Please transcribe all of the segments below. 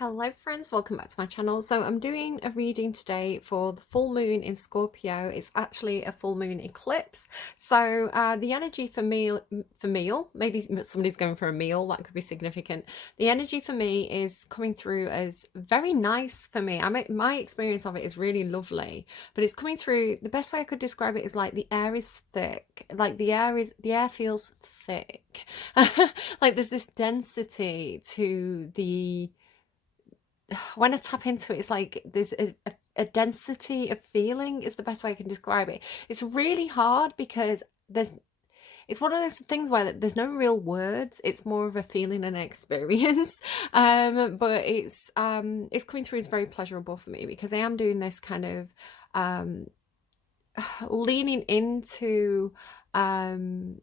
Hello friends, welcome back to my channel. So I'm doing a reading today for the full moon in Scorpio. It's actually a full moon eclipse. So the energy for meal, maybe somebody's going for a meal, that could be significant. The energy for me is coming through as very nice for me. My experience of it is really lovely, but it's coming through, the best way I could describe it is like the air is thick, like the air feels thick. Like there's this density to the when I tap into it, it's like there's a density of feeling is the best way I can describe it. It's really hard because it's one of those things where there's no real words. It's more of a feeling and an experience. But it's coming through as very pleasurable for me because I am doing this kind of um leaning into um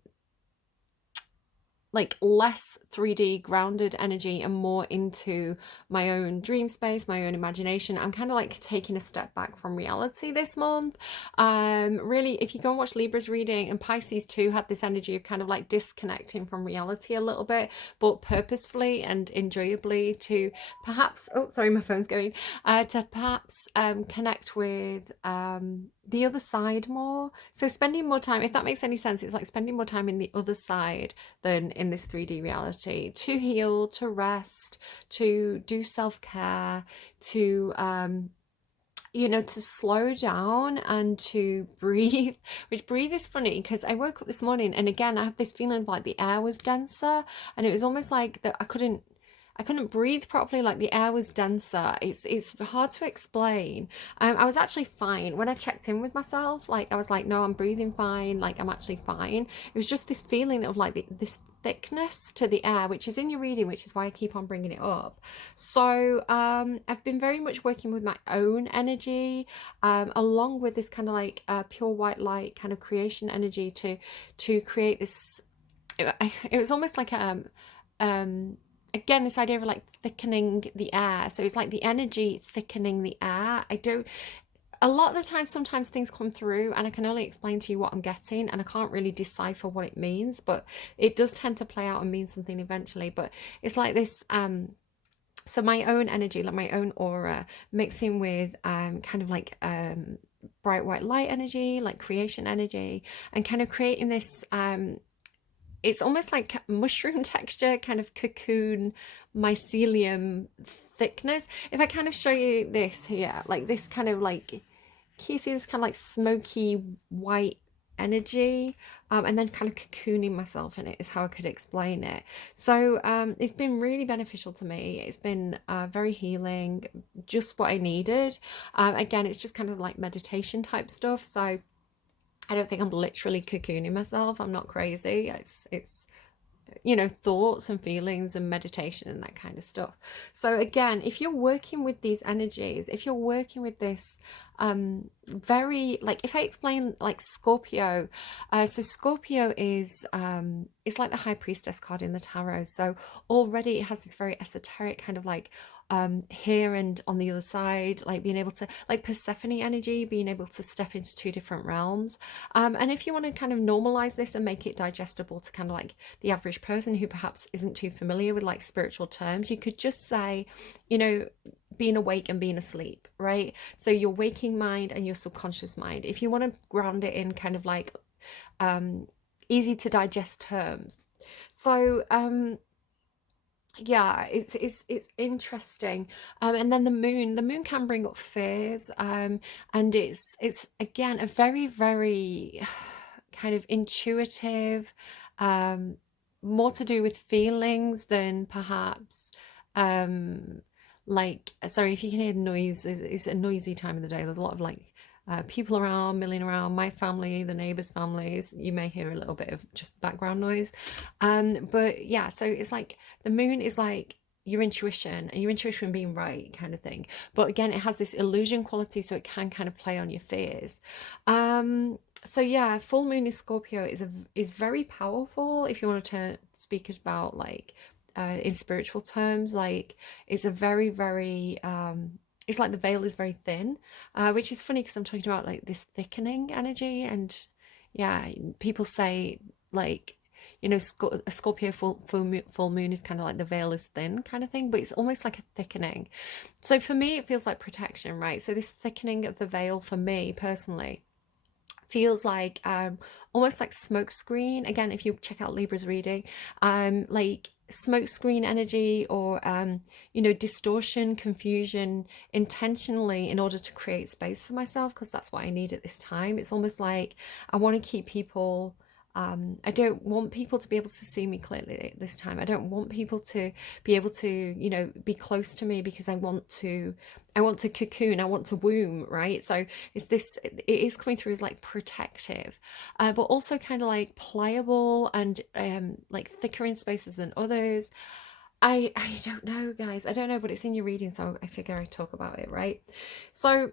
like less 3D grounded energy and more into my own dream space, my own imagination. I'm kind of like taking a step back from reality this month. Really, if you go and watch Libra's reading, and Pisces too had this energy of kind of like disconnecting from reality a little bit, but purposefully and enjoyably to perhaps, oh, sorry, my phone's going, to perhaps connect with the other side more. So spending more time, if that makes any sense, it's like spending more time in the other side than in this 3D reality, to heal, to rest, to do self-care, to to slow down and to breathe. Which breathe is funny because I woke up this morning and again I have this feeling of like the air was denser and it was almost like that I couldn't breathe properly, like the air was denser. It's hard to explain. I was actually fine when I checked in with myself. Like I was like, no, I'm breathing fine. Like I'm actually fine. It was just this feeling of like this thickness to the air, which is in your reading, which is why I keep on bringing it up. So I've been very much working with my own energy, along with this kind of like pure white light kind of creation energy to create this. It was almost like again, this idea of like thickening the air. So it's like the energy thickening the air. I don't, a lot of the time, sometimes things come through and I can only explain to you what I'm getting and I can't really decipher what it means, but it does tend to play out and mean something eventually. But it's like this, so my own energy, like my own aura, mixing with kind of like bright white light energy, like creation energy, and kind of creating this it's almost like mushroom texture, kind of cocoon mycelium thickness. If I kind of show you this here, like this kind of like, can you see this kind of like smoky white energy? And then kind of cocooning myself in it is how I could explain it. So it's been really beneficial to me. It's been very healing, just what I needed. Again, it's just kind of like meditation type stuff. So I don't think I'm literally cocooning myself. I'm not crazy. It's thoughts and feelings and meditation and that kind of stuff. So again, if you're working with these energies, if you're working with this very, like if I explain like Scorpio, so Scorpio is it's like the high priestess card in the tarot. So already it has this very esoteric kind of like here and on the other side, like being able to, like Persephone energy, being able to step into two different realms. And if you want to kind of normalize this and make it digestible to kind of like the average person who perhaps isn't too familiar with like spiritual terms, you could just say, being awake and being asleep, right? So your waking mind and your subconscious mind. If you want to ground it in kind of like easy to digest terms. So yeah, it's interesting. And then the moon can bring up fears, and it's again a very very kind of intuitive, more to do with feelings than perhaps like, sorry if you can hear noise, it's a noisy time of the day. There's a lot of like people around, milling around, my family, the neighbors' families. You may hear a little bit of just background noise. But yeah, so it's like the moon is like your intuition and your intuition being right kind of thing. But again, it has this illusion quality, so it can kind of play on your fears. So yeah, full moon in Scorpio is very powerful if you want to speak about like in spiritual terms. Like it's a very very it's like the veil is very thin, which is funny because I'm talking about like this thickening energy. And yeah, people say like you know, a Scorpio full moon is kind of like the veil is thin kind of thing, but it's almost like a thickening. So for me, it feels like protection, right? So this thickening of the veil for me personally feels like almost like smoke screen. Again, if you check out Libra's reading, like smoke screen energy, or you know, distortion, confusion, intentionally, in order to create space for myself, because that's what I need at this time. It's almost like I want to keep people, I don't want people to be able to see me clearly this time. I don't want people to be able to, you know, be close to me, because I want to cocoon, I want to womb, right? So it's this, it is coming through as like protective, but also kind of like pliable, and like thicker in spaces than others. I don't know, guys. I don't know, but it's in your reading, so I figure I talk about it, right? So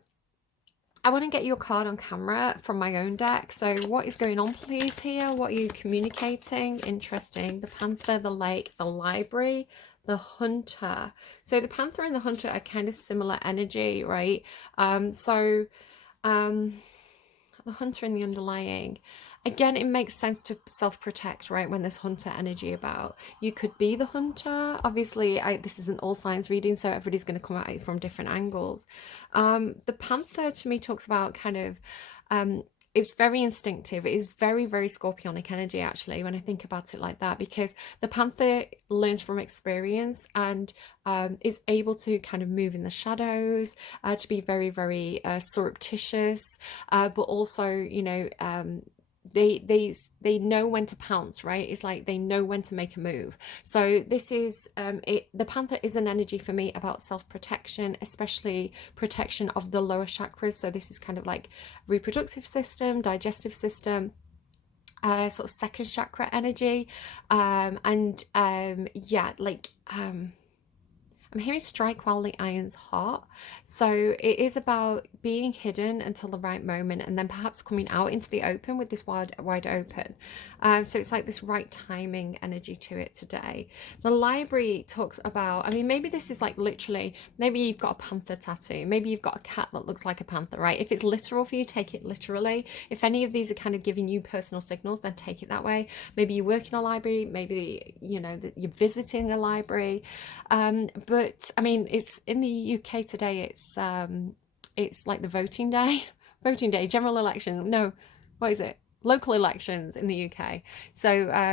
I want to get your card on camera from my own deck. So what is going on, please, here? What are you communicating? Interesting. The Panther, the Lake, the Library, the Hunter. So the Panther and the Hunter are kind of similar energy, right? The Hunter and the underlying. Again, it makes sense to self-protect, right? When there's hunter energy about, you could be the hunter. Obviously, this is an all signs reading, so everybody's going to come at it from different angles. The Panther to me talks about kind of, it's very instinctive. It is very, very scorpionic energy, actually, when I think about it like that, because the Panther learns from experience, and is able to kind of move in the shadows, to be very, very surreptitious, but also, you know, they know when to pounce, right? It's like they know when to make a move. So this is the Panther is an energy for me about self-protection, especially protection of the lower chakras. So this is kind of like reproductive system, digestive system, sort of second chakra energy, yeah, like I'm hearing strike while the iron's hot. So it is about being hidden until the right moment, and then perhaps coming out into the open with this wide open. So it's like this right timing energy to it today. The Library talks about, I mean, maybe this is like literally, maybe you've got a panther tattoo. Maybe you've got a cat that looks like a panther, right? If it's literal for you, take it literally. If any of these are kind of giving you personal signals, then take it that way. Maybe you work in a library, maybe, you know, that you're visiting a library. But I mean, it's in the UK today. It's like the voting day, voting day, general election. No, what is it? Local elections in the UK. So,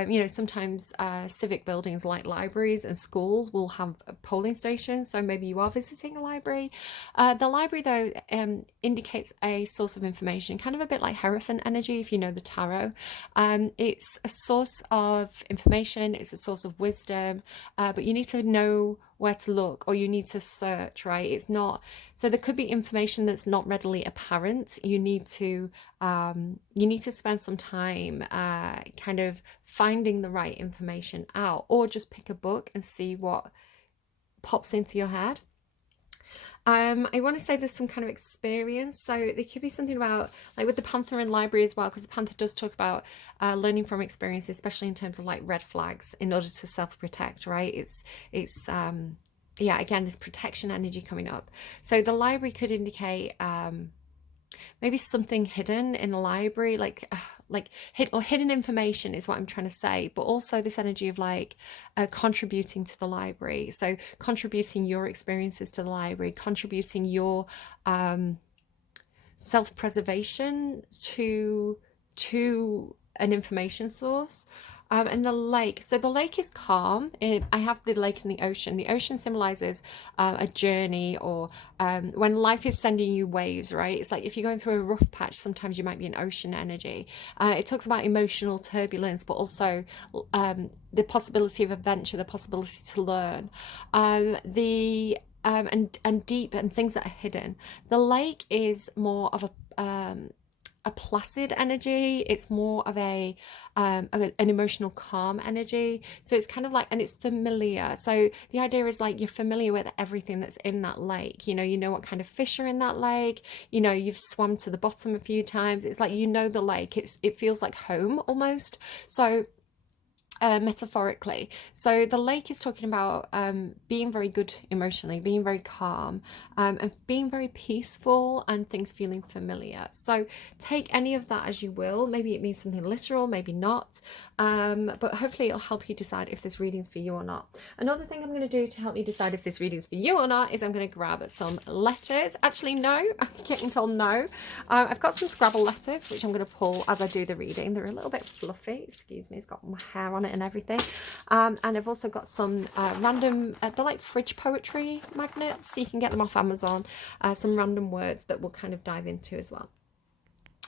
you know, sometimes civic buildings like libraries and schools will have polling stations. So maybe you are visiting a library. The library, though, indicates a source of information, kind of a bit like Hierophant energy, if you know the tarot. It's a source of information. It's a source of wisdom, but you need to know where to look, or you need to search, right? It's not, so there could be information that's not readily apparent. You need to spend some time kind of finding the right information out, or just pick a book and see what pops into your head. I want to say there's some kind of experience, so there could be something about, like with the Panther and Library as well, because the Panther does talk about learning from experience, especially in terms of like red flags in order to self-protect, right? It's yeah, again, this protection energy coming up. So the Library could indicate maybe something hidden in a library, like hidden information is what I'm trying to say, but also this energy of like contributing to the library. So contributing your experiences to the library, contributing your self-preservation to an information source. And the lake, so the lake is calm. I have the lake and the ocean. The ocean symbolizes a journey, or when life is sending you waves, right? It's like if you're going through a rough patch, sometimes you might be in ocean energy. It talks about emotional turbulence, but also the possibility of adventure, the possibility to learn, and deep, and things that are hidden. The lake is more of a placid energy. It's more of an emotional calm energy. So it's kind of like, and it's familiar. So the idea is like you're familiar with everything that's in that lake. You know what kind of fish are in that lake. You know, you've swum to the bottom a few times. It's like, you know, the lake. It feels like home almost. So metaphorically. So the lake is talking about being very good emotionally, being very calm, and being very peaceful, and things feeling familiar. So take any of that as you will. Maybe it means something literal, maybe not, but hopefully it'll help you decide if this reading's for you or not. Another thing I'm going to do to help me decide if this reading's for you or not is I'm going to grab some letters. Actually, no, I'm getting told no. I've got some Scrabble letters which I'm going to pull as I do the reading. They're a little bit fluffy, excuse me, it's got my hair on it and everything. And I've also got some random, they're like fridge poetry magnets, so you can get them off Amazon. Some random words that we'll kind of dive into as well.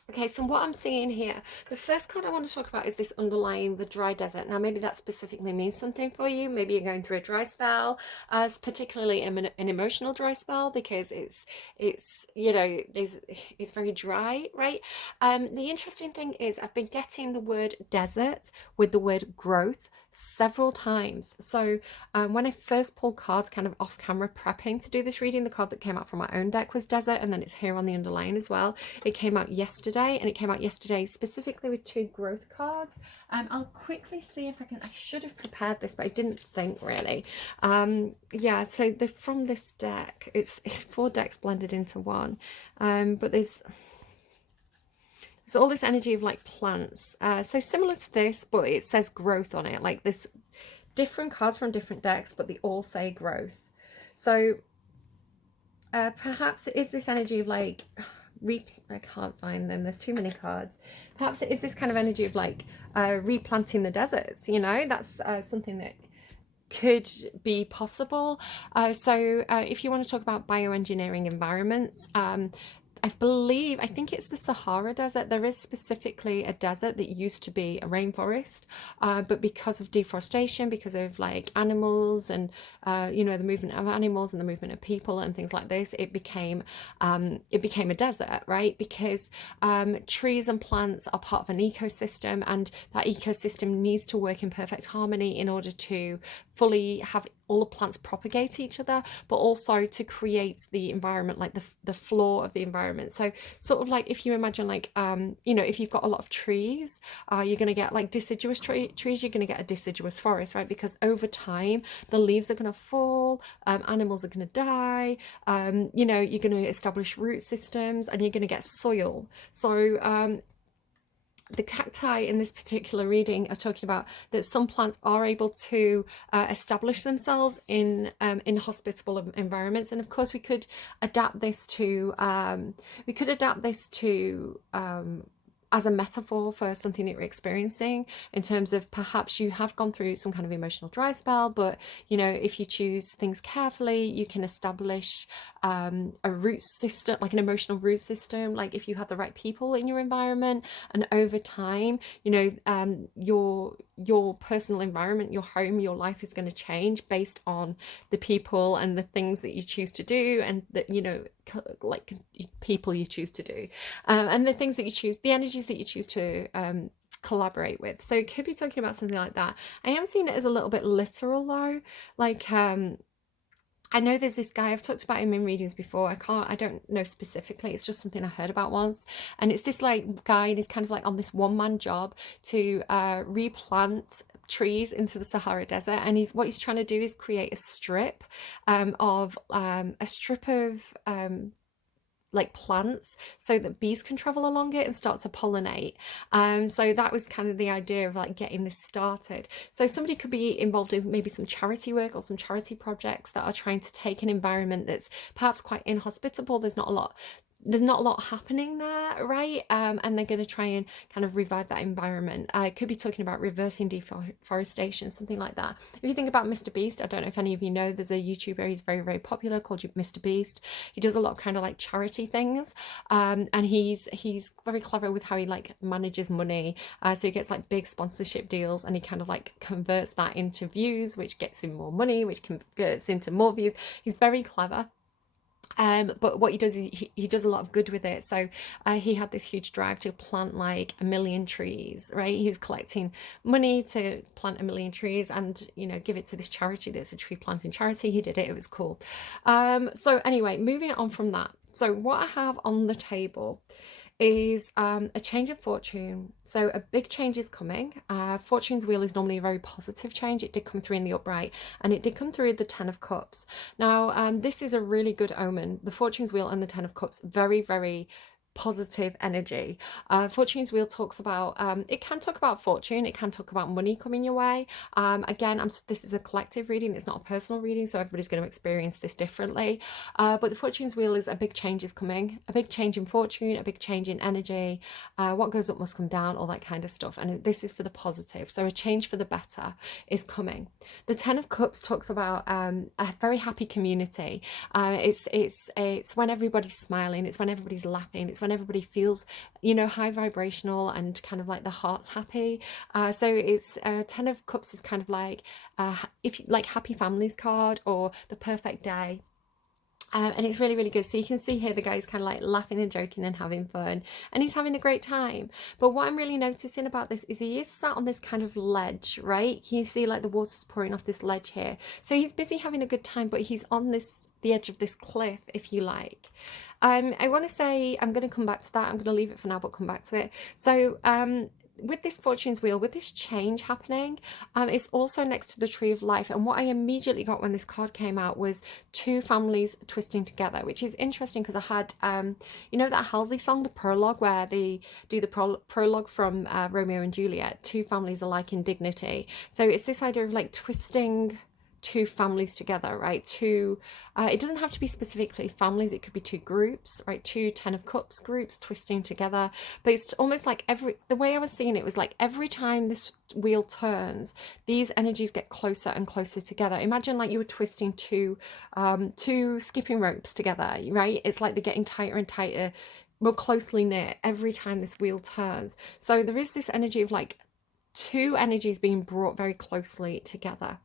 Okay, so what I'm seeing here, the first card I want to talk about is this underlying the dry desert. Now, maybe that specifically means something for you. Maybe you're going through a dry spell, particularly an emotional dry spell, because it's you know, it's very dry, right? The interesting thing is I've been getting the word desert with the word growth several times. So when I first pulled cards kind of off camera prepping to do this reading, the card that came out from my own deck was desert, and then it's here on the underline as well. It came out yesterday, and it came out yesterday specifically with 2 growth cards. I'll quickly see if I should have prepared this, but I didn't think really. Yeah, so from this deck, it's 4 decks blended into one, but there's all this energy of like plants, so similar to this, but it says growth on it, like this different cards from different decks, but they all say growth. So perhaps it is this energy of like I can't find them, there's too many cards. Perhaps it is this kind of energy of like replanting the deserts, you know, that's something that could be possible. So if you want to talk about bioengineering environments, I think it's the Sahara Desert. There is specifically a desert that used to be a rainforest, but because of deforestation, because of like animals and you know, the movement of animals and the movement of people and things like this, it became a desert, right? Because trees and plants are part of an ecosystem, and that ecosystem needs to work in perfect harmony in order to fully have all the plants propagate each other, but also to create the environment, like the floor of the environment. So sort of like if you imagine like you know, if you've got a lot of trees, you're going to get like deciduous trees, you're going to get a deciduous forest, right? Because over time the leaves are going to fall, animals are going to die, you know, you're going to establish root systems, and you're going to get soil. So the cacti in this particular reading are talking about that some plants are able to establish themselves in hospitable environments, and of course we could adapt this to as a metaphor for something that you're experiencing, in terms of perhaps you have gone through some kind of emotional dry spell, but you know, if you choose things carefully, you can establish a root system, like an emotional root system, like if you have the right people in your environment, and over time, you know, your personal environment, your home, your life is going to change based on the people and the things that you choose to do, and that, you know, like people you choose to do, and the things that you choose, the energies that you choose to collaborate with. So it could be talking about something like that. I am seeing it as a little bit literal though, like I know there's this guy, I've talked about him in readings before, I don't know specifically, it's just something I heard about once, and it's this like guy, and he's kind of like on this one-man job to replant trees into the Sahara Desert, and what he's trying to do is create a strip of like plants, so that bees can travel along it and start to pollinate. So that was kind of the idea of like getting this started. So somebody could be involved in maybe some charity work or some charity projects that are trying to take an environment that's perhaps quite inhospitable, there's not a lot happening there, right? And they're going to try and kind of revive that environment. I could be talking about reversing deforestation, something like that. If you think about Mr. Beast, I don't know if any of you know, there's a YouTuber, he's very, very popular, called Mr. Beast. He does a lot of kind of like charity things, and he's very clever with how he like manages money. So he gets like big sponsorship deals, and he kind of like converts that into views, which gets him more money, which converts into more views. He's very clever. But what he does is he does a lot of good with it. So he had this huge drive to plant like 1 million trees, right? He was collecting money to plant 1 million trees and, you know, give it to this charity that's a tree planting charity. He did it, it was cool. So anyway, moving on from that. So what I have on the table is a change of fortune. So a big change is coming. Fortune's wheel is normally a very positive change. It did come through in the upright, and it did come through the Ten of Cups. Now, this is a really good omen. The Fortune's wheel and the Ten of Cups, very, very positive energy. Fortune's wheel talks about, it can talk about fortune, it can talk about money coming your way. Again, this is a collective reading, it's not a personal reading, so everybody's going to experience this differently. But the Fortune's wheel is a big change is coming, a big change in fortune, a big change in energy. What goes up must come down, all that kind of stuff. And this is for the positive, so a change for the better is coming. The Ten of Cups talks about a very happy community. It's when everybody's smiling, it's when everybody's laughing, it's when everybody feels, you know, high vibrational and kind of like the heart's happy. So it's Ten of Cups is kind of like if you like happy families card or the perfect day. And it's really, really good. So you can see here the guy's kind of like laughing and joking and having fun, and he's having a great time. But what I'm really noticing about this is he is sat on this kind of ledge, right? Can you see like the water's pouring off this ledge here? So he's busy having a good time, but he's on the edge of this cliff, if you like. I want to say, I'm going to come back to that. I'm going to leave it for now, but come back to it. So with this Fortune's wheel, with this change happening, it's also next to the Tree of Life. And what I immediately got when this card came out was two families twisting together, which is interesting because I had, you know, that Halsey song, the prologue, where they do the prologue from Romeo and Juliet, two families alike in dignity. So it's this idea of like twisting two families together, right? It doesn't have to be specifically families, it could be two groups, right? Two Ten of Cups groups twisting together. But it's almost like the way I was seeing it was like every time this wheel turns, these energies get closer and closer together. Imagine like you were twisting two skipping ropes together, right? It's like they're getting tighter and tighter, more closely knit every time this wheel turns. So there is this energy of like two energies being brought very closely together.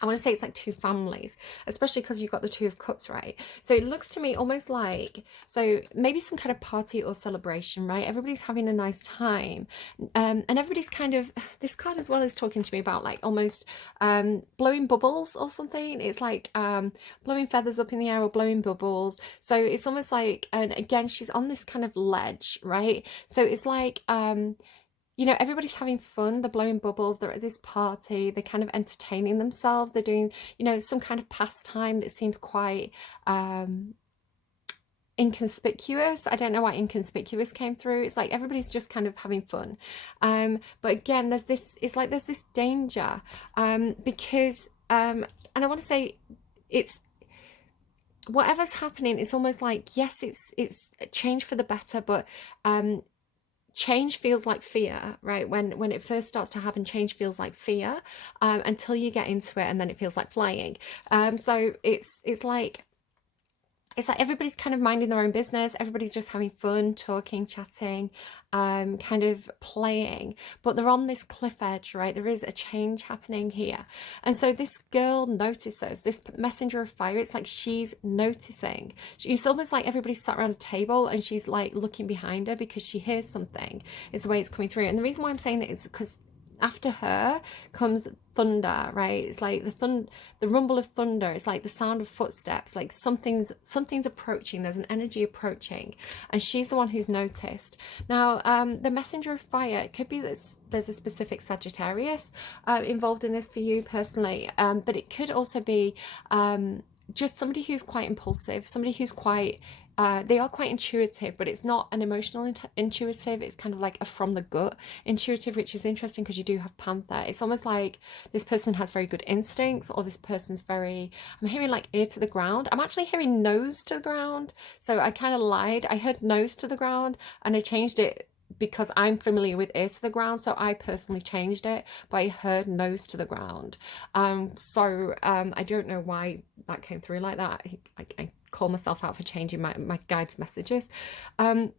I want to say it's like two families, especially because you've got the Two of Cups, right? So it looks to me almost like, so maybe some kind of party or celebration, right? Everybody's having a nice time. And everybody's kind of, this card as well is talking to me about like almost blowing bubbles or something. It's like blowing feathers up in the air or blowing bubbles. So it's almost like, and again, she's on this kind of ledge, right? So it's like, you know, everybody's having fun, they're blowing bubbles, they're at this party, they're kind of entertaining themselves, they're doing, you know, some kind of pastime that seems quite inconspicuous. I don't know why inconspicuous came through. It's like everybody's just kind of having fun. But again, there's this danger because, and I want to say it's, whatever's happening, it's almost like, yes, it's a change for the better, but change feels like fear, right? When it first starts to happen, change feels like fear until you get into it, and then it feels like flying. So it's like everybody's kind of minding their own business, everybody's just having fun, talking, chatting, kind of playing, but they're on this cliff edge, right? There is a change happening here. And so this girl notices, this messenger of fire, it's like she's noticing. It's almost like everybody's sat around a table and she's like looking behind her because she hears something, is the way it's coming through. And the reason why I'm saying that is because after her comes thunder, right? It's like the rumble of thunder. It's like the sound of footsteps, like something's approaching. There's an energy approaching, and she's the one who's noticed. Now, the messenger of fire, it could be that there's a specific Sagittarius involved in this for you personally, but it could also be just somebody who's quite impulsive, somebody who's quite they are quite intuitive, but it's not an emotional intuitive. It's kind of like a from the gut intuitive, which is interesting because you do have Panther. It's almost like this person has very good instincts, or this person's very, I'm hearing like ear to the ground. I'm actually hearing nose to the ground. So I kind of lied. I heard nose to the ground and I changed it because I'm familiar with ear to the ground, so I personally changed it, but I heard nose to the ground. So I don't know why that came through like that. I call myself out for changing my guide's messages. But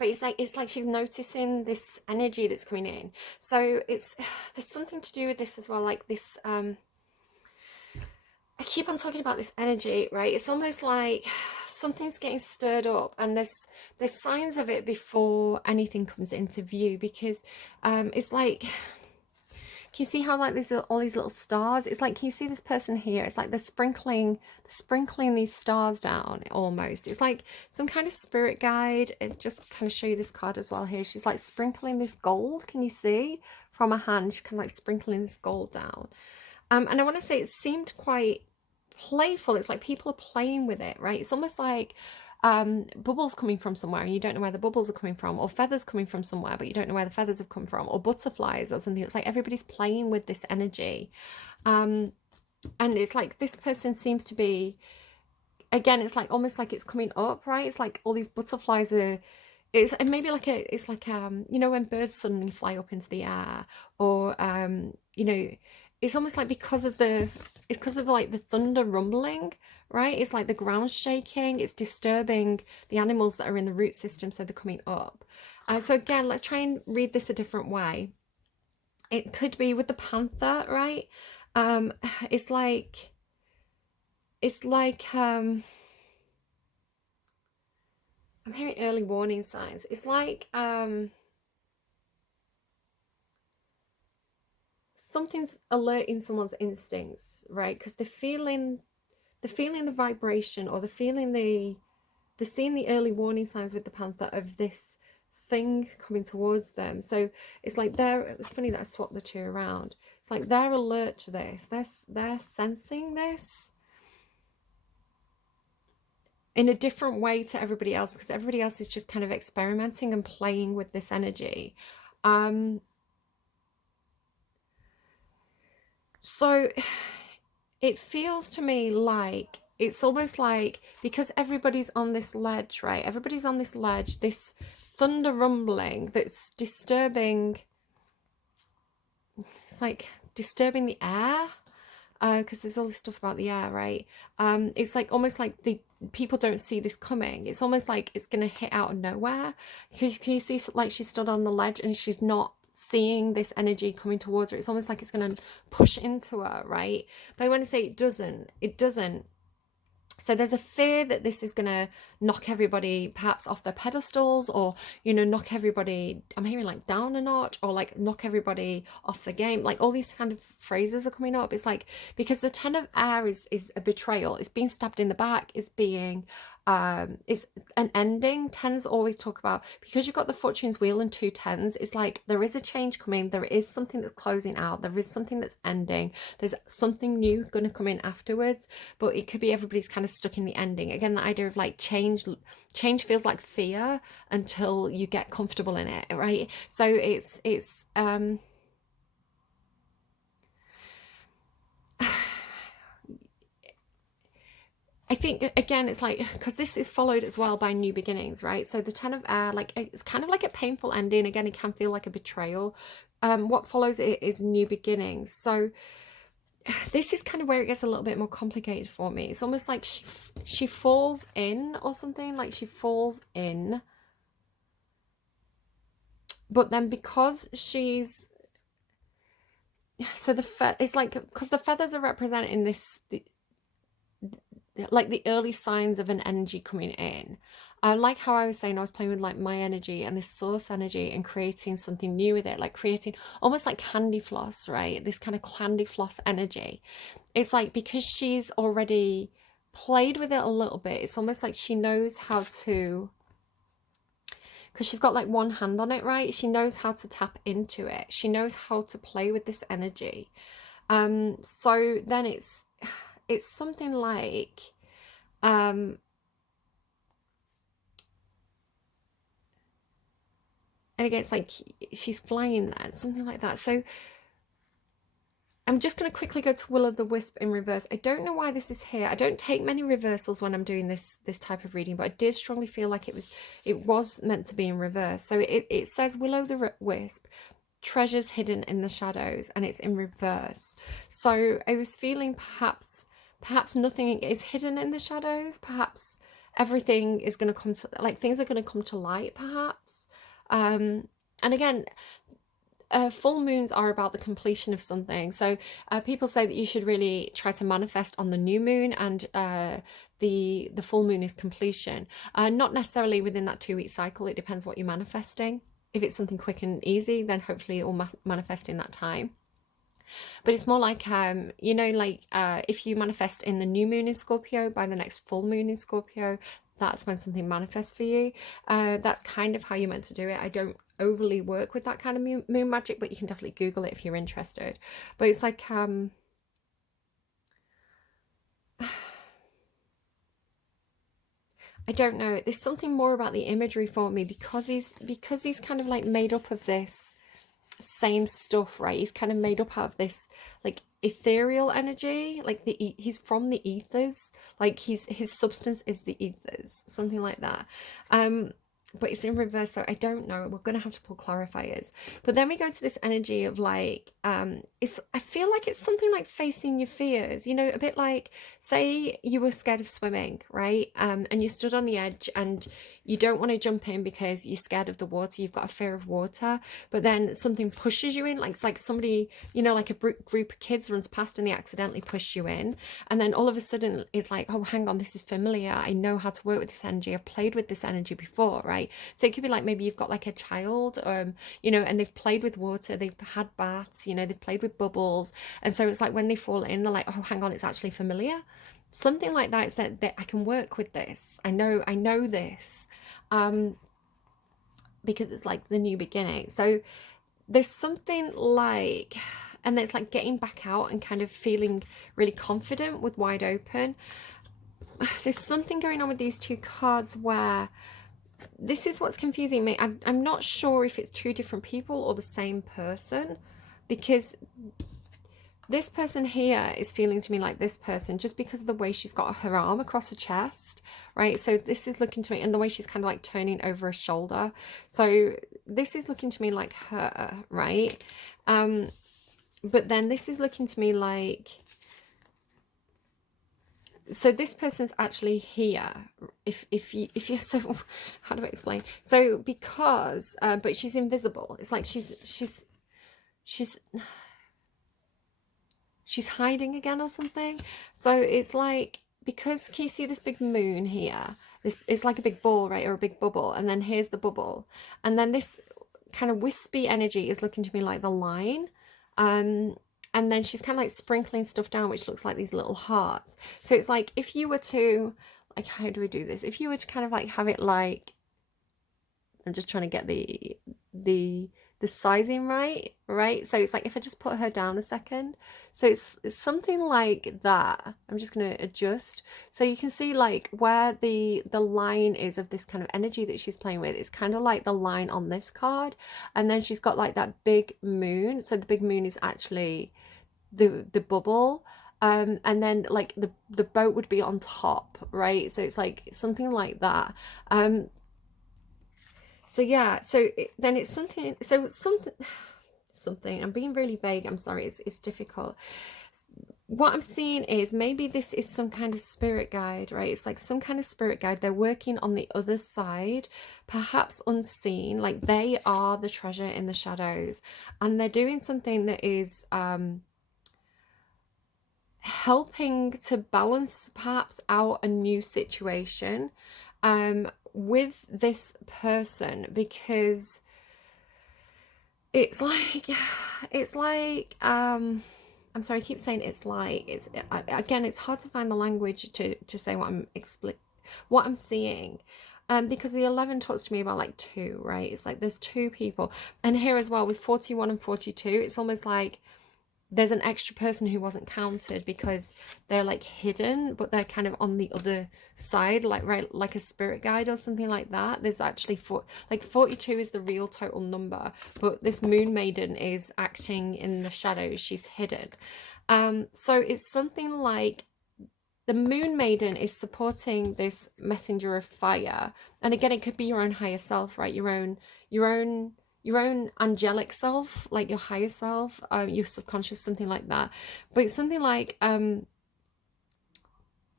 it's like she's noticing this energy that's coming in. So there's something to do with this as well, like this I keep on talking about this energy, right? It's almost like something's getting stirred up, and there's signs of it before anything comes into view, because it's like can you see how like there's all these little stars? It's like, can you see this person here? It's like they're sprinkling these stars down almost. It's like some kind of spirit guide. It just kind of show you this card as well here. She's like sprinkling this gold. Can you see from her hand? She's kind of like sprinkling this gold down. And I want to say it seemed quite playful. It's like people are playing with it, right? It's almost like bubbles coming from somewhere and you don't know where the bubbles are coming from, or feathers coming from somewhere but you don't know where the feathers have come from, or butterflies or something. It's like everybody's playing with this energy, and it's like this person seems to be, again, it's like almost like it's coming up, right? It's like all these butterflies are, it's maybe like it's like you know, when birds suddenly fly up into the air, or you know, it's almost like because of the, it's because of like the thunder rumbling, right? It's like the ground's shaking, it's disturbing the animals that are in the root system, so they're coming up. So again, let's try and read this a different way. It could be with the panther, right? um it's like I'm hearing early warning signs. It's like something's alerting someone's instincts, right? Because they're feeling the vibration, or they're seeing the early warning signs with the panther of this thing coming towards them. So it's like it's funny that I swapped the two around. It's like they're alert to this. They're sensing this in a different way to everybody else, because everybody else is just kind of experimenting and playing with this energy. So it feels to me like it's almost like, because everybody's on this ledge, right? Everybody's on this ledge, this thunder rumbling that's disturbing. It's like disturbing the air, because there's all this stuff about the air, right? It's like almost like the people don't see this coming. It's almost like it's gonna hit out of nowhere, because can you see, like, she stood on the ledge and she's not seeing this energy coming towards her. It's almost like it's gonna push into her, right? But I want to say it doesn't. So there's a fear that this is going to knock everybody perhaps off their pedestals, or, you know, knock everybody, I'm hearing like down a notch, or like knock everybody off the game. Like all these kind of phrases are coming up. It's like, because the Ten of Air is a betrayal. It's being stabbed in the back. It's being, it's an ending. Tens always talk about, because you've got the Fortune's Wheel and two tens, it's like there is a change coming. There is something that's closing out. There is something that's ending. There's something new going to come in afterwards. But it could be everybody's kind of stuck in the ending. Again, the idea of like change feels like fear until you get comfortable in it, right? So it's I think, again, it's like, because this is followed as well by new beginnings, right? So the Ten of Air, like, it's kind of like a painful ending. Again, it can feel like a betrayal. What follows it is new beginnings. So this is kind of where it gets a little bit more complicated for me. It's almost like she falls in or something, like she falls in, but then because she's, so it's like, because the feathers are representing this, like the early signs of an energy coming in. Like how I was saying, I was playing with like my energy and this source energy and creating something new with it, like creating almost like candy floss, right? This kind of candy floss energy. It's like, because she's already played with it a little bit, it's almost like she knows how to, because she's got like one hand on it, right? She knows how to tap into it. She knows how to play with this energy. So then it's something like, and again, it's like she's flying there, something like that. So I'm just going to quickly go to Will-o'-the-Wisp in reverse. I don't know why this is here. I don't take many reversals when I'm doing this type of reading, but I did strongly feel like it was meant to be in reverse. So it says Will-o'-the-Wisp, treasures hidden in the shadows, and it's in reverse. So I was feeling perhaps nothing is hidden in the shadows. Perhaps everything is going to come to, like, things are going to come to light, perhaps. And again, full moons are about the completion of something. So people say that you should really try to manifest on the new moon, and the full moon is completion. Not necessarily within that 2-week cycle. It depends what you're manifesting. If it's something quick and easy, then hopefully it will manifest in that time. But it's more like, you know, like if you manifest in the new moon in Scorpio, by the next full moon in Scorpio, that's when something manifests for you. That's kind of how you're meant to do it. I don't overly work with that kind of moon magic, but you can definitely Google it if you're interested. But it's like, I don't know. There's something more about the imagery for me because he's kind of like made up of this same stuff, right? He's kind of made up out of this like ethereal energy, like he's from the ethers, like his substance is the ethers, something like that. But it's in reverse, so I don't know. We're gonna have to pull clarifiers. But then we go to this energy of like, I feel like it's something like facing your fears, you know, a bit like, say you were scared of swimming, right? And you stood on the edge and you don't want to jump in because you're scared of the water, you've got a fear of water, but then something pushes you in, like it's like somebody, you know, like a group of kids runs past and they accidentally push you in, and then all of a sudden it's like, oh, hang on, this is familiar, I know how to work with this energy, I've played with this energy before, right? So it could be like, maybe you've got like a child, you know, and they've played with water, they've had baths, you know, they've played with bubbles, and so it's like when they fall in, they're like, oh, hang on, it's actually familiar, something like that. It's that I can work with this, I know this, because it's like the new beginning. So there's something like, and it's like getting back out and kind of feeling really confident with wide open. There's something going on with these two cards where this is what's confusing me. I'm not sure if it's two different people or the same person, because this person here is feeling to me like this person just because of the way she's got her arm across her chest, right? So this is looking to me, and the way she's kind of like turning over her shoulder. So this is looking to me like her, right? But then this is looking to me like, so this person's actually here, if you so how do I explain? So because but she's invisible, it's like she's hiding again or something. So it's like, because can you see this big moon here, this it's like a big ball, right, or a big bubble, and then here's the bubble, and then this kind of wispy energy is looking to me like the line, and then she's kind of like sprinkling stuff down, which looks like these little hearts. So it's like, if you were to, like, how do we do this? If you were to kind of like have it like, I'm just trying to get the sizing right? So it's like, if I just put her down a second, so it's something like that. I'm just going to adjust. So you can see like where the line is of this kind of energy that she's playing with. It's kind of like the line on this card. And then she's got like that big moon. So the big moon is actually the bubble. And then like the boat would be on top, right? So it's like something like that. So yeah, so then it's something, so something, I'm being really vague, I'm sorry, it's difficult. What I'm seeing is maybe this is some kind of spirit guide, right? It's like some kind of spirit guide. They're working on the other side, perhaps unseen, like they are the treasure in the shadows, and they're doing something that is helping to balance perhaps out a new situation with this person, because it's like I'm sorry, I keep saying it's again, it's hard to find the language to say what I'm seeing, because the 11 talks to me about like two, right? It's like there's two people, and here as well with 41 and 42, it's almost like there's an extra person who wasn't counted because they're like hidden, but they're kind of on the other side, like right, like a spirit guide or something like that. There's actually 42 is the real total number, but this moon maiden is acting in the shadows. She's hidden. So it's something like the moon maiden is supporting this messenger of fire, and again, it could be your own higher self, right? Your own angelic self, like your higher self, your subconscious, something like that. But it's something like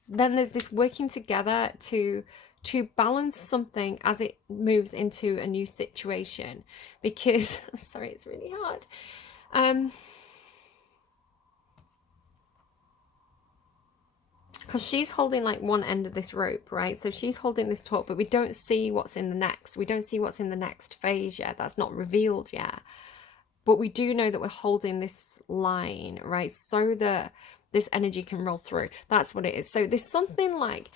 then there's this working together to balance something as it moves into a new situation, because I'm sorry, it's really hard, because she's holding like one end of this rope, right? So she's holding this taut, but we don't see what's in the next. We don't see what's in the next phase yet. That's not revealed yet. but we do know that we're holding this line, right, so that this energy can roll through. That's what it is. So there's something like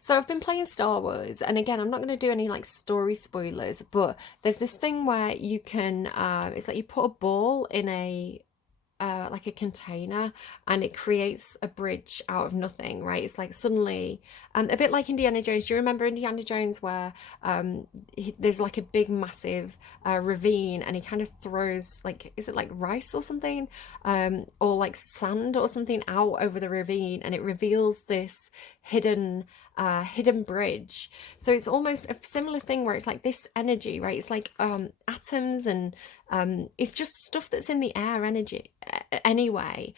so I've been playing Star Wars, and again, I'm not going to do any like story spoilers, but there's this thing where you can it's like you put a ball in a like a container, and it creates a bridge out of nothing, right? It's like suddenly, a bit like Indiana Jones. Do you remember Indiana Jones where there's like a big massive ravine, and he kind of throws, like, is it like rice or something, or like sand or something out over the ravine, and it reveals this hidden bridge. So it's almost a similar thing where it's like this energy, right? It's like atoms, and it's just stuff that's in the air energy anyway,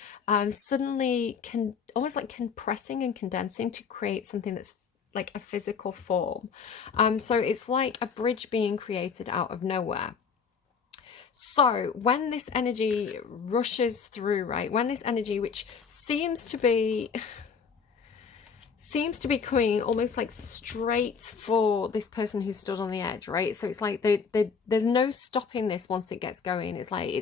suddenly can almost like compressing and condensing to create something that's like a physical form. So it's like a bridge being created out of nowhere. So when this energy rushes through, right, when this energy, which seems to be coming almost like straight for this person who stood on the edge, right? So it's like there's no stopping this once it gets going. It's like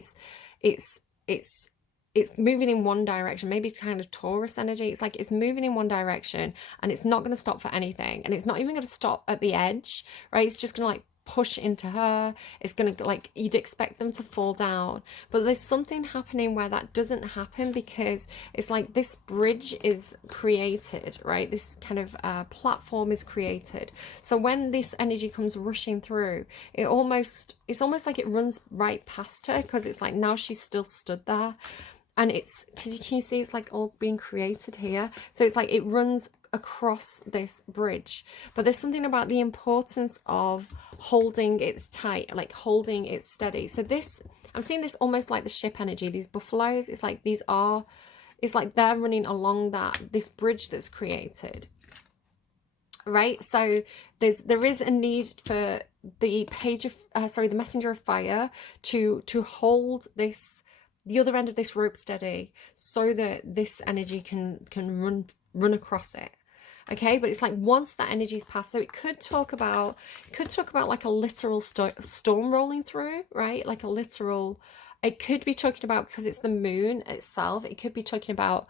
it's moving in one direction, maybe kind of Taurus energy. It's like it's moving in one direction, and it's not going to stop for anything, and it's not even going to stop at the edge, right? It's just going to like push into her. It's going to, like, you'd expect them to fall down, but there's something happening where that doesn't happen, because it's like this bridge is created, right? This kind of platform is created. So when this energy comes rushing through, it's almost like it runs right past her, because it's like now she's still stood there. And it's because you can see it's like all being created here. So it's like it runs across this bridge. But there's something about the importance of holding it tight, like holding it steady. So this, I'm seeing this almost like the ship energy, these buffaloes. It's like it's like they're running along this bridge that's created, right? So there is a need for the the messenger of fire to hold the other end of this rope steady, so that this energy can run across it. Okay, but it's like once that energy's passed, so it could talk about like a literal storm rolling through, right? Like a literal, it could be talking about, because it's the moon itself, it could be talking about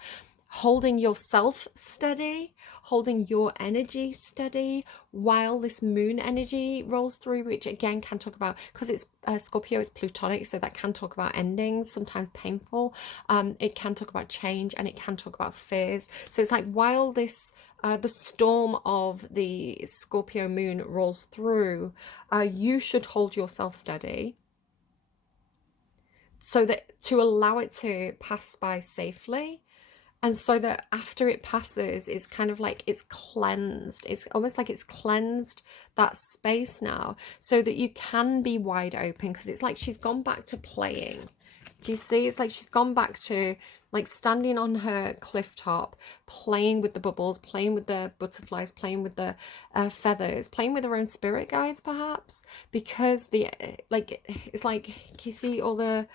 holding yourself steady, holding your energy steady while this moon energy rolls through, which again can talk about, because it's Scorpio, it's plutonic, so that can talk about endings, sometimes painful. It can talk about change, and it can talk about fears. So it's like while this the storm of the Scorpio moon rolls through, you should hold yourself steady, so that to allow it to pass by safely. And so that after it passes, it's kind of like it's cleansed. It's almost like it's cleansed that space now, so that you can be wide open, because it's like she's gone back to playing. Do you see? It's like she's gone back to like standing on her cliff top, playing with the bubbles, playing with the butterflies, playing with the feathers, playing with her own spirit guides, perhaps, because it's like, can you see all the,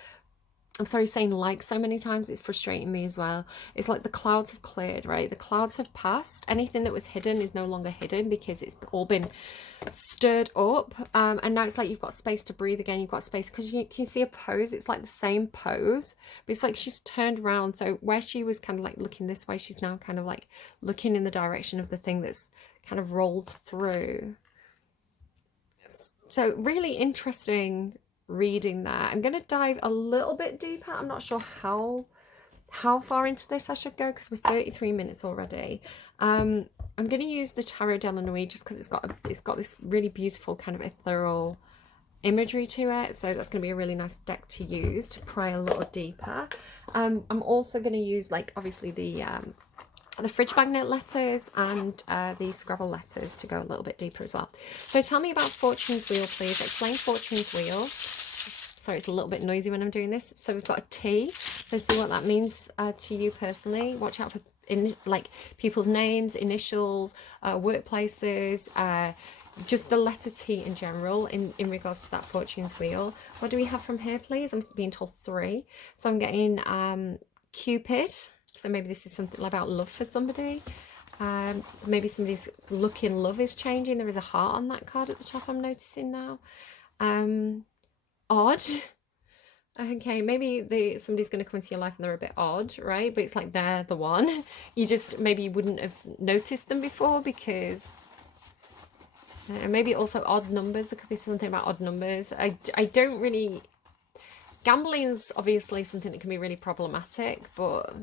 I'm sorry, saying like so many times, it's frustrating me as well. It's like the clouds have cleared, right? The clouds have passed. Anything that was hidden is no longer hidden, because it's all been stirred up. And now it's like you've got space to breathe again. You've got space, because you can see a pose. It's like the same pose, but it's like she's turned around. So where she was kind of like looking this way, she's now kind of like looking in the direction of the thing that's kind of rolled through. So really interesting reading that. I'm going to dive a little bit deeper. I'm not sure how far into this I should go, because we're 33 minutes already. I'm going to use the Tarot de la Nuit, just because it's got this really beautiful kind of ethereal imagery to it. So that's going to be a really nice deck to use to pry a little deeper. I'm also going to use, like, obviously the fridge magnet letters and the Scrabble letters to go a little bit deeper as well. So tell me about Fortune's Wheel, please. Explain Fortune's Wheel. Sorry, it's a little bit noisy when I'm doing this. So we've got a T. So see what that means to you personally. Watch out for like people's names, initials, workplaces, just the letter T in general in regards to that Fortune's Wheel. What do we have from here, please? I'm being told 3. So I'm getting Cupid. So maybe this is something about love for somebody. Maybe somebody's look in love is changing. There is a heart on that card at the top, I'm noticing now. odd. Okay, maybe somebody's going to come into your life and they're a bit odd, right? But it's like they're the one. You just maybe wouldn't have noticed them before because maybe also odd numbers. There could be something about odd numbers. I don't really... Gambling is obviously something that can be really problematic, but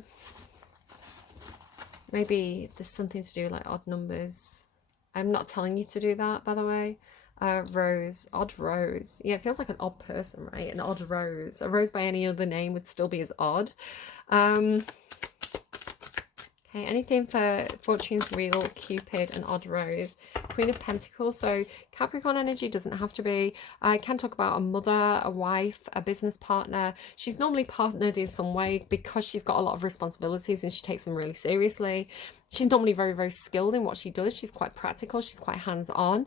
maybe there's something to do with like odd numbers. I'm not telling you to do that, by the way. Rose, odd rose. Yeah, it feels like an odd person, right? An odd rose. A rose by any other name would still be as odd. Okay, anything for Fortune's Wheel, Cupid, and Odd Rose. Queen of Pentacles. So Capricorn energy doesn't have to be. I can talk about a mother, a wife, a business partner. She's normally partnered in some way because she's got a lot of responsibilities and she takes them really seriously. She's normally very, very skilled in what she does. She's quite practical. She's quite hands-on.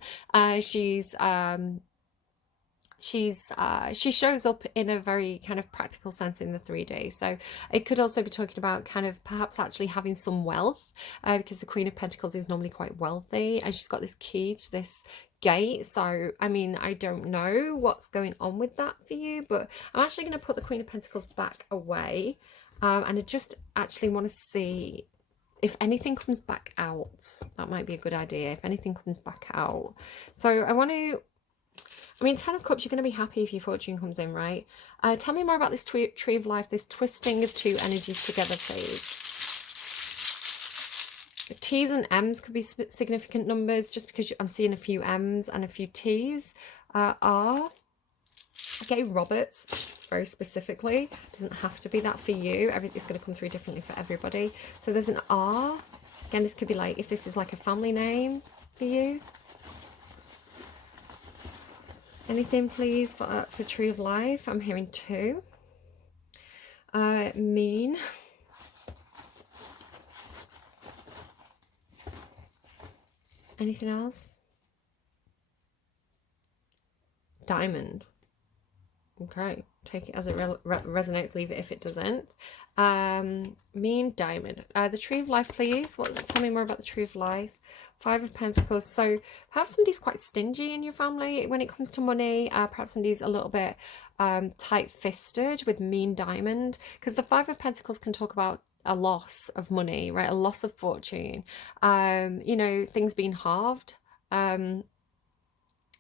She shows up in a very kind of practical sense in the 3D. So it could also be talking about kind of perhaps actually having some wealth, because the Queen of Pentacles is normally quite wealthy and she's got this key to this gate. So I mean, I don't know what's going on with that for you, but I'm actually going to put the Queen of Pentacles back away, and I just actually want to see if anything comes back out. That might be a good idea, if anything comes back out. So I want to... I mean, 10 of Cups, you're going to be happy if your fortune comes in, right? Tell me more about this Tree of Life, this twisting of two energies together, please. T's and M's could be significant numbers, just because I'm seeing a few M's and a few T's. R, okay, Roberts, very specifically. Doesn't have to be that for you. Everything's going to come through differently for everybody. So there's an R. Again, this could be like, if this is like a family name for you. Anything, please, for Tree of Life? I'm hearing 2. Mean. Anything else? Diamond. Okay, take it as it resonates, leave it if it doesn't. Mean, Diamond. The Tree of Life, please. Tell me more about the Tree of Life. 5 of Pentacles. So perhaps somebody's quite stingy in your family when it comes to money. Perhaps somebody's a little bit tight-fisted with Mean, Diamond, because the 5 of Pentacles can talk about a loss of money, right? A loss of fortune. You know, things being halved.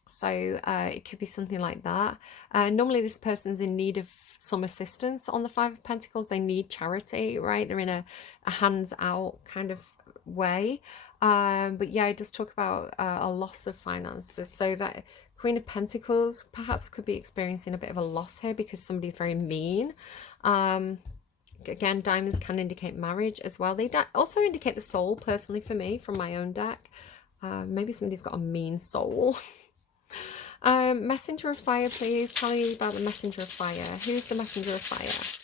So it could be something like that. Normally this person's in need of some assistance on the 5 of Pentacles. They need charity, right? They're in a hands out kind of way. But yeah, it does talk about a loss of finances. So that Queen of Pentacles perhaps could be experiencing a bit of a loss here because somebody's very mean. Again, diamonds can indicate marriage as well. They also indicate the soul, personally, for me, from my own deck. Maybe somebody's got a mean soul. Messenger of Fire, please. Tell me about the Messenger of Fire. Who's the Messenger of Fire?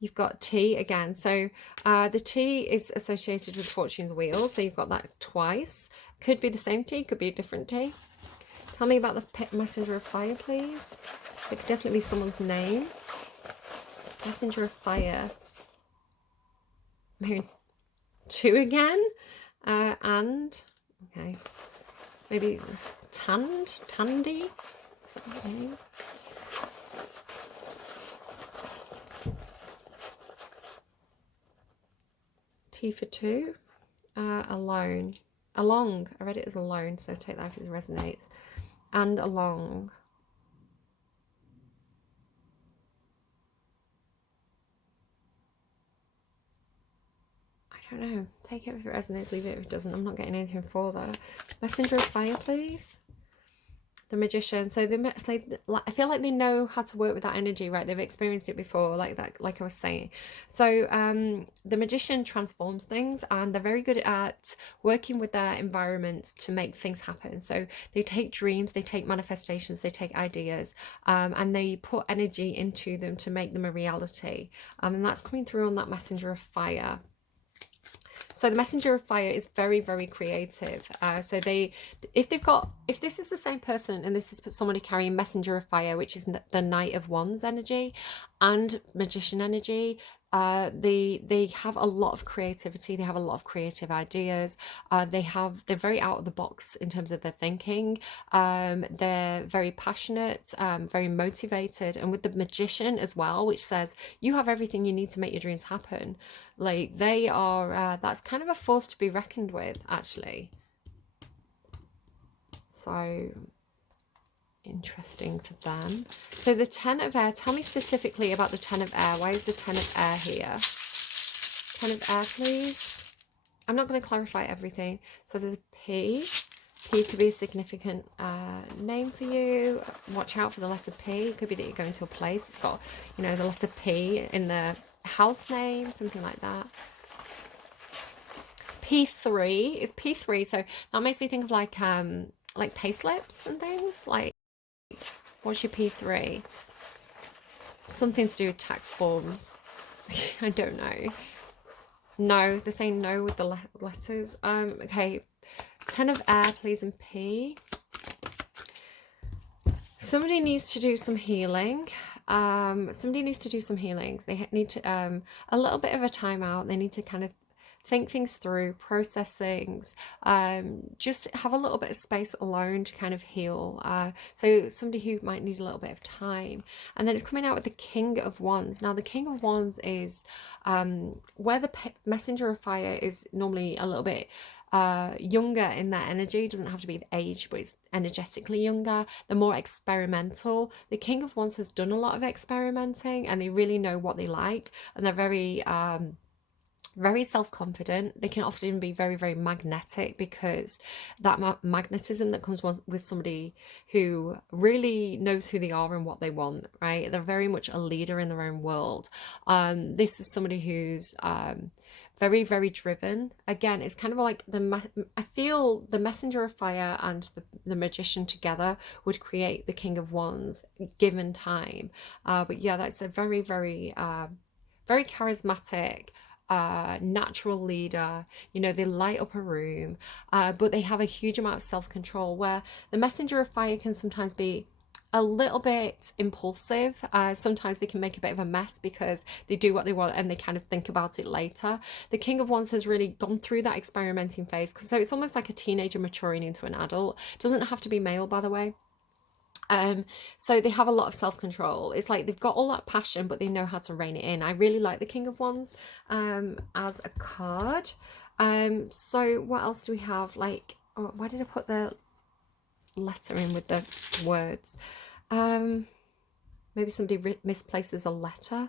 You've got T again. So the T is associated with Fortune's Wheel. So you've got that twice. Could be the same T, could be a different T. Tell me about the Messenger of Fire, please. It could definitely be someone's name. Messenger of Fire. I'm hearing 2 again. And, okay. Maybe Tandy? Is that the name? T for 2. Alone. Along. I read it as alone, so take that if it resonates. And along. I don't know. Take it if it resonates, leave it if it doesn't. I'm not getting anything for that. Messenger of Fire, please. The Magician. So I feel like they know how to work with that energy, right? They've experienced it before, like that, like I was saying. So the Magician transforms things, and they're very good at working with their environment to make things happen. So they take dreams, they take manifestations, they take ideas, and they put energy into them to make them a reality. And that's coming through on that Messenger of Fire. So the Messenger of Fire is very, very creative. So if this is the same person and this is somebody carrying Messenger of Fire, which is the Knight of Wands energy and Magician energy, They have a lot of creativity. They have a lot of creative ideas. They're very out of the box in terms of their thinking. They're very passionate, very motivated, and with the Magician as well, which says you have everything you need to make your dreams happen. Like they are, that's kind of a force to be reckoned with, actually. So interesting for them. So the Ten of Air, tell me specifically about the Ten of Air. Why is the Ten of Air here? Ten of Air, please. I'm not going to clarify everything. So there's a P. P could be a significant name for you. Watch out for the letter P. It could be that you're going to a place. It's got, you know, the letter P in the house name, something like that. P3 is P3. So that makes me think of like pay slips and things. Like, what's your P3? Something to do with tax forms. I don't know. No, they're saying no with the letters. Okay. Ten of Air, please, and P. Somebody needs to do some healing. Somebody needs to do some healing. They need to a little bit of a timeout. They need to kind of think things through, process things, just have a little bit of space alone to kind of heal. So somebody who might need a little bit of time. And then it's coming out with the King of Wands. Now the King of Wands is where the Messenger of Fire is normally a little bit younger in their energy. It doesn't have to be the age, but it's energetically younger. They're more experimental. The King of Wands has done a lot of experimenting, and they really know what they like, and they're very self-confident. They can often be very, very magnetic, because that magnetism that comes with somebody who really knows who they are and what they want, right? They're very much a leader in their own world. This is somebody who's very, very driven. Again, it's kind of like I feel the Messenger of Fire and the Magician together would create the King of Wands given time. But yeah, that's a very, very very charismatic, natural leader. You know, they light up a room, but they have a huge amount of self-control, where the Messenger of Fire can sometimes be a little bit impulsive. Sometimes they can make a bit of a mess because they do what they want and they kind of think about it later. The King of Wands has really gone through that experimenting phase, so it's almost like a teenager maturing into an adult. It doesn't have to be male, by the way. So they have a lot of self-control. It's like they've got all that passion, but they know how to rein it in. I really like the King of Wands as a card. So what else do we have? Like, oh, why did I put the letter in with the words? Maybe somebody misplaces a letter.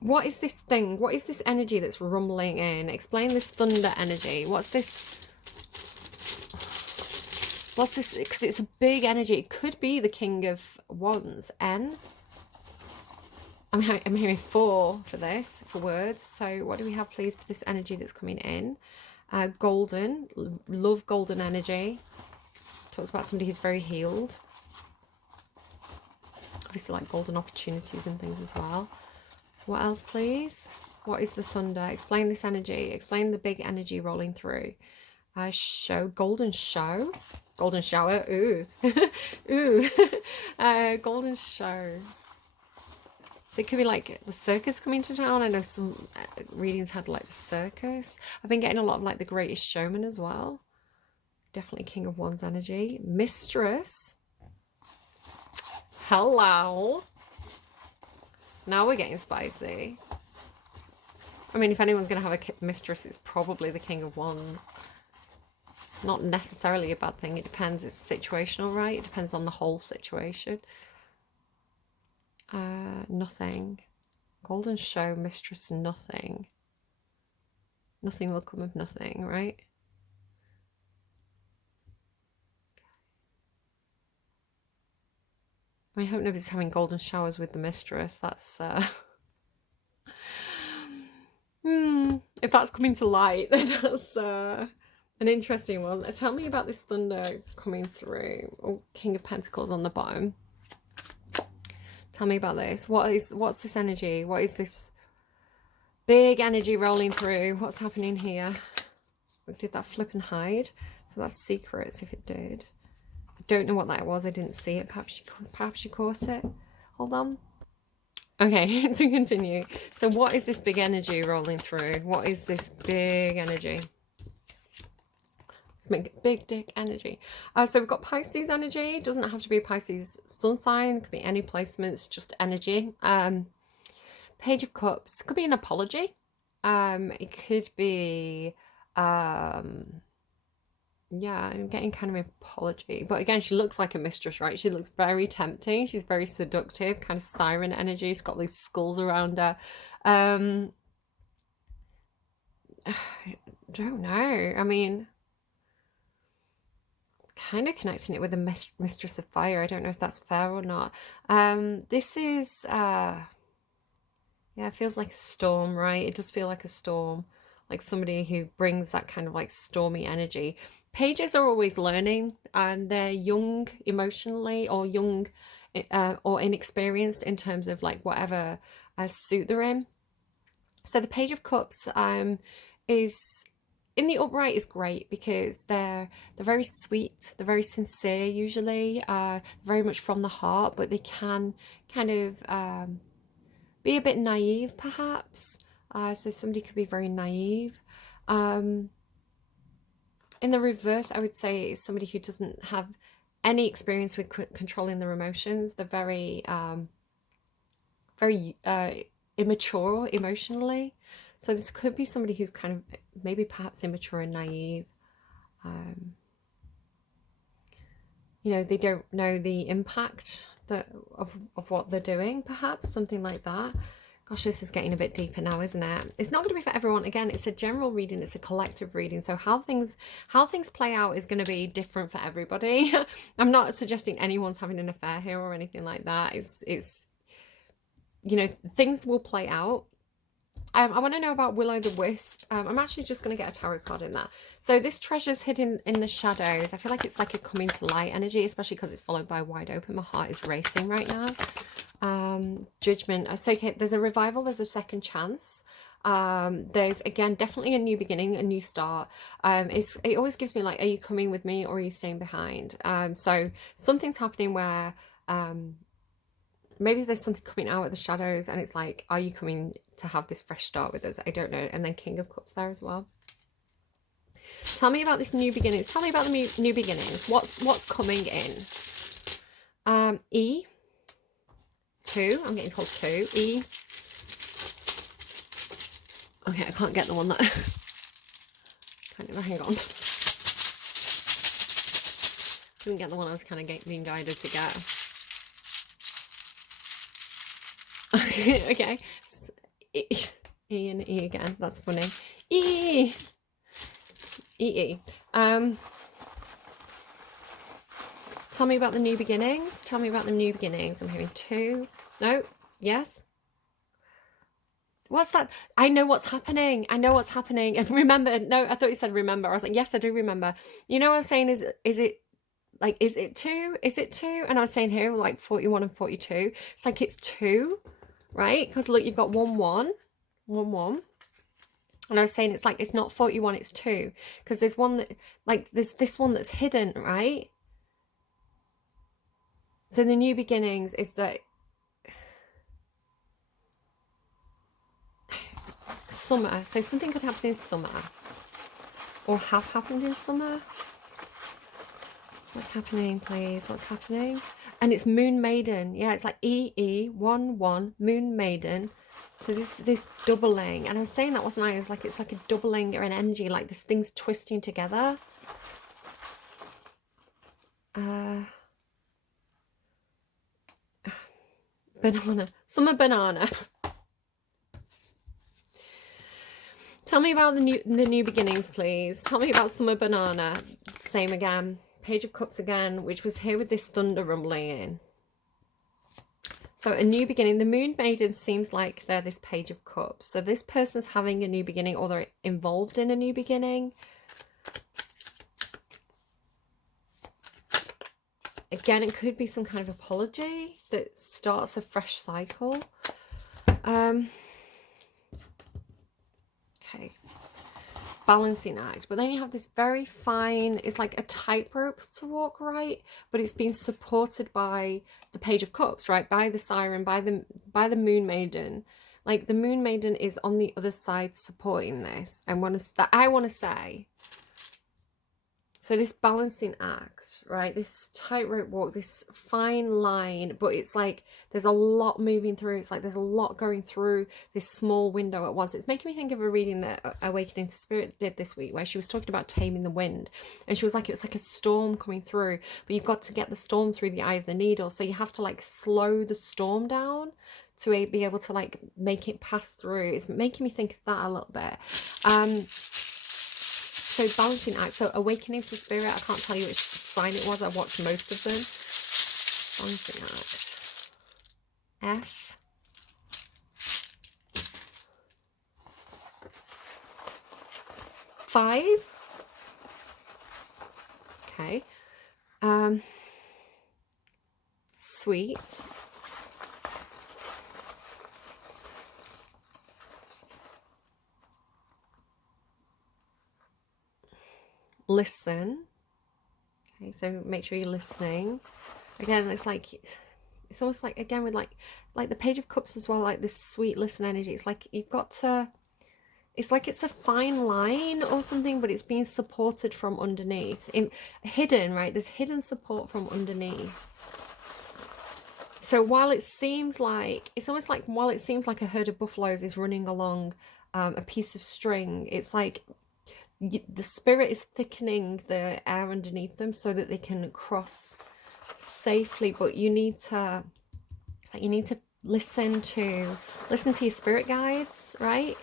What is this thing? What is this energy that's rumbling in? Explain this thunder energy. What's this? What's this? Because it's a big energy. It could be the King of Wands. N. I'm hearing 4 for this, for words. So what do we have, please, for this energy that's coming in? Golden. Love golden energy. Talks about somebody who's very healed. Obviously, like golden opportunities and things as well. What else, please? What is the thunder? Explain this energy. Explain the big energy rolling through. Show. Golden show. Golden shower. Ooh. Ooh. Golden show. So it could be like the circus coming to town. I know some readings had like the circus. I've been getting a lot of like the Greatest Showman as well. Definitely King of Wands energy. Mistress. Hello. Now we're getting spicy. I mean, if anyone's going to have a mistress, it's probably the King of Wands. Not necessarily a bad thing. It depends. It's situational, right? It depends on the whole situation. Nothing. Golden show, mistress, nothing. Nothing will come of nothing, right? I mean, I hope nobody's having golden showers with the mistress. That's if that's coming to light, then that's an interesting one. Tell me about this thunder coming through. Oh, King of Pentacles on the bottom. Tell me about this. What's this energy? What is this big energy rolling through? What's happening here? Did that flip and hide? So that's secrets if it did. I don't know what that was. I didn't see it. Perhaps she caught it. Hold on. Okay, to continue. So what is this big energy rolling through? What is this big energy? Let's make big dick energy. So we've got Pisces energy. It doesn't have to be a Pisces sun sign. It could be any placements, just energy. Page of Cups. It could be an apology. It could be... yeah, I'm getting kind of an apology. But again, she looks like a mistress, right? She looks very tempting. She's very seductive, kind of siren energy. She's got these skulls around her. I don't know. I mean, kind of connecting it with the Mistress of Fire. I don't know if that's fair or not. This is, yeah, it feels like a storm, right? It does feel like a storm. Like somebody who brings that kind of like stormy energy. Pages are always learning, and they're young emotionally, or young or inexperienced in terms of like whatever suit they're in. So the Page of Cups is in the upright is great because they're very sweet, they're very sincere usually, very much from the heart, but they can kind of be a bit naive perhaps. So somebody could be very naive. In the reverse, I would say is somebody who doesn't have any experience with controlling their emotions. They're very, very immature emotionally. So this could be somebody who's kind of maybe perhaps immature and naive. You know, they don't know the impact of what they're doing, perhaps, something like that. Gosh, this is getting a bit deeper now, isn't it? It's not going to be for everyone. Again, it's a general reading. It's a collective reading. So how things play out is going to be different for everybody. I'm not suggesting anyone's having an affair here or anything like that. It's you know, things will play out. I want to know about Will O' the Wisp. I'm actually just going to get a tarot card in that. So this treasure's hidden in the shadows. I feel like it's like a coming to light energy, especially because it's followed by wide open. My heart is racing right now. Judgment. So okay, there's a revival. There's a second chance. There's again definitely a new beginning, a new start. It always gives me like, are you coming with me or are you staying behind? So something's happening where maybe there's something coming out of the shadows and it's like, are you coming to have this fresh start with us? I don't know. And then King of Cups there as well. Tell me about this new beginnings. Tell me about the new beginnings. What's coming in? E. 2. I'm getting told 2. E. Okay, I can't get the one that... kind of, hang on. Couldn't get the one I was kind of being guided to get. Okay. E and E again. That's funny. E. Tell me about the new beginnings. Tell me about the new beginnings. I'm hearing 2. No. Yes. What's that? I know what's happening. I know what's happening. And remember. No, I thought you said remember. I was like, yes, I do remember. You know what I was saying is it like, is it 2? Is it 2? And I was saying here like 41 and 42. It's like it's 2, right? Because look, you've got 1 1. 1 1. And I was saying it's like it's not 41, it's 2. Because there's one that like there's this one that's hidden, right? So the new beginnings is that summer. So something could happen in summer. Or have happened in summer. What's happening, please? What's happening? And it's Moon Maiden. Yeah, it's like E 1 1 Moon Maiden. So this doubling. And I was saying that, wasn't I? It was like it's like a doubling or an energy, like this thing's twisting together. Banana. Summer banana. Tell me about the new beginnings, please. Tell me about summer banana. Same again. Page of Cups again, which was here with this thunder rumbling in. So a new beginning. The Moon Maiden seems like they're this Page of Cups. So this person's having a new beginning, or they're involved in a new beginning. Again, it could be some kind of apology that starts a fresh cycle. Okay. balancing act, but then you have this very fine, it's like a tightrope to walk, right? But it's being supported by the Page of Cups, right? By the Siren, by the Moon Maiden. Like the Moon Maiden is on the other side supporting this. And I want to say, so this balancing act, right? This tightrope walk, this fine line, but it's like there's a lot moving through. It's like there's a lot going through this small window at once. It's making me think of a reading that Awakening to Spirit did this week, where she was talking about taming the wind. And she was like, it's like a storm coming through, but you've got to get the storm through the eye of the needle. So you have to like slow the storm down to be able to like make it pass through. It's making me think of that a little bit. So balancing act, so Awakening to Spirit, I can't tell you which sign it was, I watched most of them. Balancing act. F. Five. Okay. Sweet. Listen. Okay, so make sure you're listening. Again, it's like, it's almost like, again, with like the Page of Cups as well, like this sweet listen energy. It's like you've got to, it's like it's a fine line or something, but it's being supported from underneath. Hidden, right? There's hidden support from underneath. So while it seems like, it's almost like while it seems like a herd of buffaloes is running along a piece of string, it's like the spirit is thickening the air underneath them so that they can cross safely. But you need to listen to your spirit guides, right?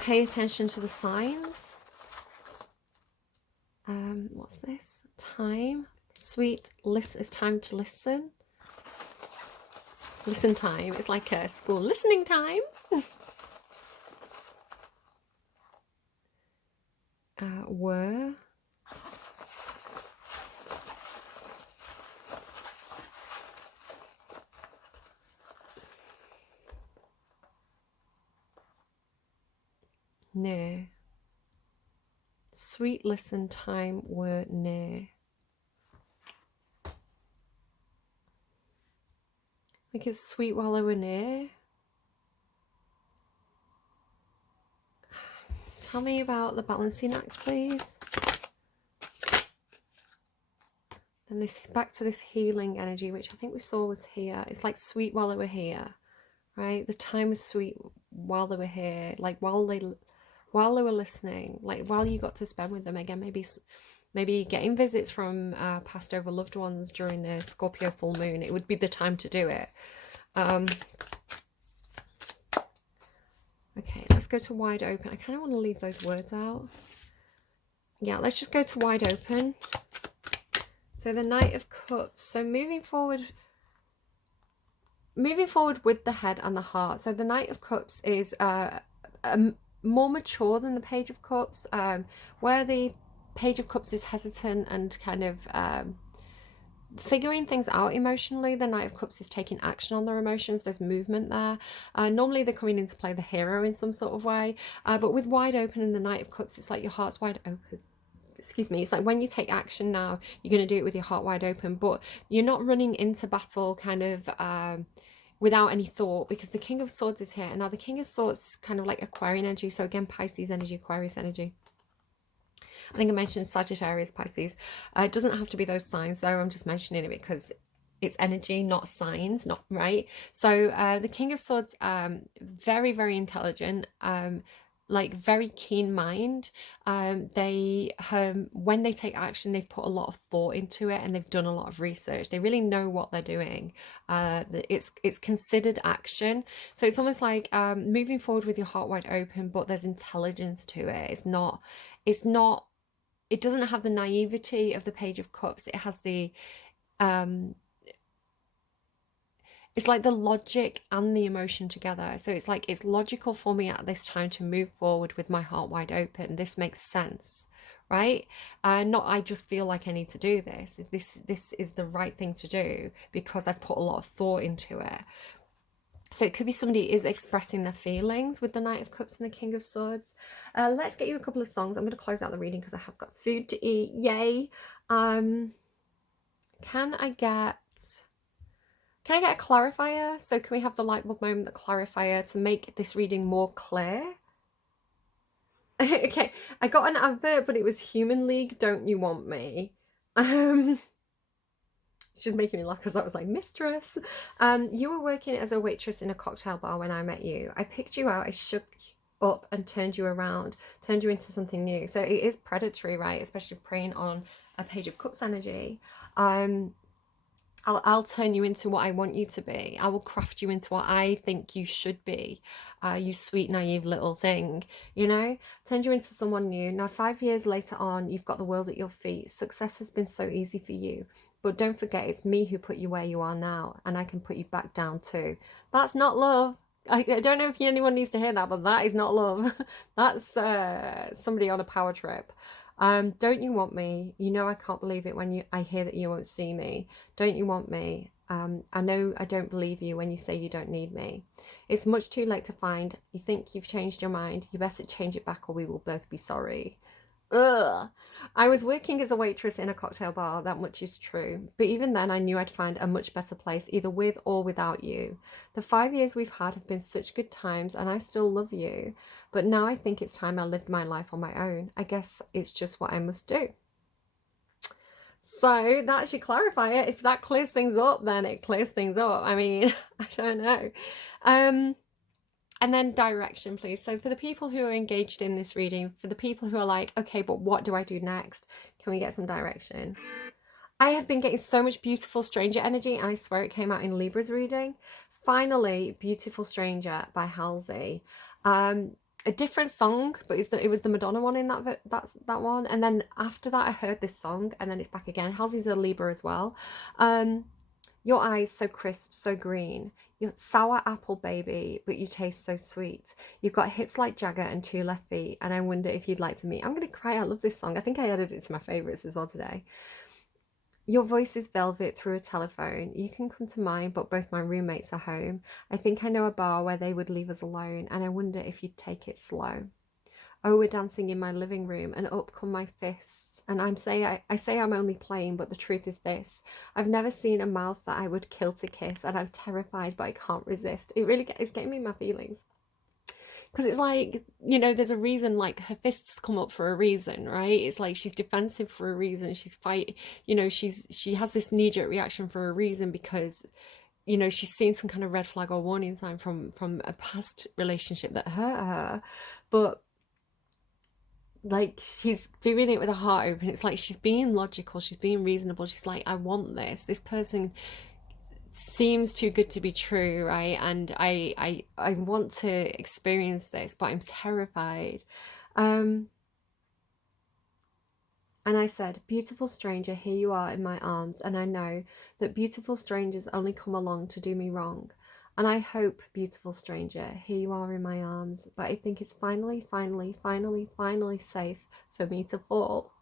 Pay attention to the signs. What's this? Time. Sweet. Listen. It's time to listen. Listen time. It's like a school listening time. Were. Near. Sweet listen time were near. I think it's sweet while they were near. Tell me about the balancing act, please. And this, back to this healing energy, which I think we saw was here. It's like sweet while they were here, right? The time was sweet while they were here, like while they were listening, like while you got to spend with them. Again, maybe getting visits from passed over loved ones during the Scorpio full moon. It would be the time to do it. Okay, let's go to wide open. I kind of want to leave those words out. Yeah, let's just go to wide open. So the Knight of Cups. So moving forward with the head and the heart. So the Knight of Cups is more mature than the Page of Cups, where the Page of Cups is hesitant and kind of figuring things out emotionally. The Knight of Cups is taking action on their emotions. There's movement there. Normally they're coming in to play the hero in some sort of way, but with wide open and the Knight of Cups, it's like your heart's wide open. Excuse me. It's like when you take action now, you're going to do it with your heart wide open, but you're not running into battle kind of without any thought, because the King of Swords is here. And now the King of Swords is kind of like Aquarian energy. So again, Pisces energy, Aquarius energy. I think I mentioned Sagittarius, Pisces. It doesn't have to be those signs though. I'm just mentioning it because it's energy, not signs, not right. So the King of Swords, very, very intelligent, like very keen mind. They when they take action, they've put a lot of thought into it and they've done a lot of research. They really know what they're doing. It's considered action. So it's almost like moving forward with your heart wide open, but there's intelligence to it. It doesn't have the naivety of the Page of Cups. It has the it's like the logic and the emotion together. So it's like, it's logical for me at this time to move forward with my heart wide open. This makes sense, right? Not I just feel like I need to do this. This is the right thing to do because I've put a lot of thought into it. So it could be somebody is expressing their feelings with the Knight of Cups and the King of Swords. Let's get you a couple of songs. I'm going to close out the reading because I have got food to eat. Yay. Can I get a clarifier? So can we have the light bulb moment, the clarifier, to make this reading more clear? Okay, I got an advert, but it was Human League, Don't You Want Me? She's making me laugh because that was like, mistress. You were working as a waitress in a cocktail bar when I met you. I picked you out, I shook up and turned you around, turned you into something new. So it is predatory, right? Especially preying on a Page of Cups energy. I'll turn you into what I want you to be. I will craft you into what I think you should be. You sweet, naive little thing, you know? Turned you into someone new. Now, 5 years later on, you've got the world at your feet. Success has been so easy for you. But don't forget, it's me who put you where you are now, and I can put you back down too. That's not love. I don't know if anyone needs to hear that, but that is not love. That's somebody on a power trip. Don't you want me? You know I can't believe it when I hear that you won't see me. Don't you want me? I know I don't believe you when you say you don't need me. It's much too late to find. You think you've changed your mind. You better change it back or we will both be sorry. Ugh. I was working as a waitress in a cocktail bar, that much is true. But even then, I knew I'd find a much better place, either with or without you. The 5 years we've had have been such good times, and I still love you. But now I think it's time I lived my life on my own. I guess it's just what I must do. So that should clarify it. If that clears things up, then it clears things up. I mean, I don't know. And then direction, please. So for the people who are engaged in this reading, for the people who are like, okay, but what do I do next? Can we get some direction? I have been getting so much beautiful stranger energy, and I swear it came out in Libra's reading. Finally, Beautiful Stranger by Halsey. A different song, but it was the Madonna one in that one. And then after that, I heard this song, and then it's back again. Halsey's a Libra as well. Your eyes so crisp, so green. You're sour apple baby, but you taste so sweet. You've got hips like Jagger and 2 left feet, and I wonder if you'd like to meet. I'm going to cry. I love this song. I think I added it to my favourites as well today. Your voice is velvet through a telephone. You can come to mine, but both my roommates are home. I think I know a bar where they would leave us alone, and I wonder if you'd take it slow. Oh, we're dancing in my living room, and up come my fists. And I say I'm only playing, but the truth is this. I've never seen a mouth that I would kill to kiss, and I'm terrified, but I can't resist. It's getting me in my feelings. Because it's like, you know, there's a reason, like, her fists come up for a reason, right? It's like she's defensive for a reason. She's fighting, you know, she has this knee-jerk reaction for a reason because, you know, she's seen some kind of red flag or warning sign from a past relationship that hurt her. But like, she's doing it with her heart open. It's like she's being logical, she's being reasonable. She's like, I want this person seems too good to be true, right? And I want to experience this, but I'm terrified. And I said, beautiful stranger, here you are in my arms, and I know that beautiful strangers only come along to do me wrong. And I hope, beautiful stranger, here you are in my arms, but I think it's finally safe for me to fall.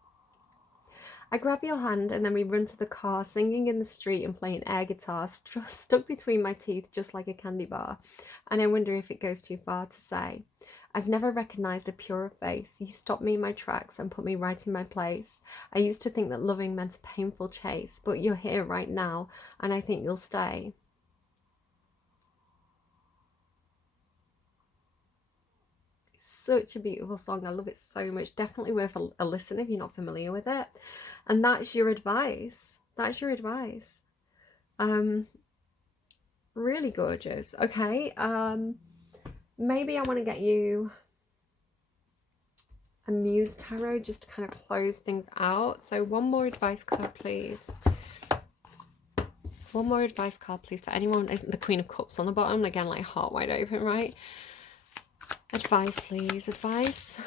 I grab your hand and then we run to the car, singing in the street and playing air guitar, stuck between my teeth just like a candy bar. And I wonder if it goes too far to say, I've never recognised a purer face. You stopped me in my tracks and put me right in my place. I used to think that loving meant a painful chase, but you're here right now, and I think you'll stay. Such a beautiful song. I love it so much. Definitely worth a listen if you're not familiar with it. And that's your advice. That's your advice. Really gorgeous. Okay. Maybe I want to get you a Muse Tarot just to kind of close things out. So one more advice card, please. One more advice card, please, for anyone. Isn't the Queen of Cups on the bottom? Again, like heart wide open, right? Advice, please. Advice.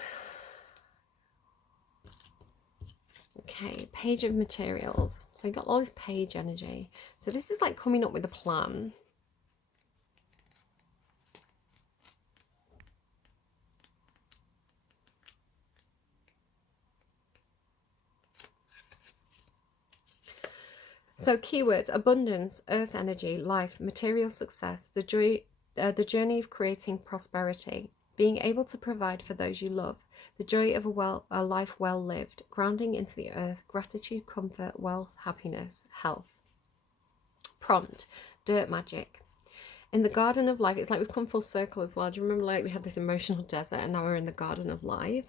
Okay, Page of Materials. So you got all this page energy. So this is like coming up with a plan. So keywords: abundance, earth energy, life, material success, the joy the journey of creating prosperity, being able to provide for those you love, the joy of a life well lived, grounding into the earth, gratitude, comfort, wealth, happiness, health. Prompt, dirt magic. In the garden of life, it's like we've come full circle as well. Do you remember, like, we had this emotional desert and now we're in the garden of life?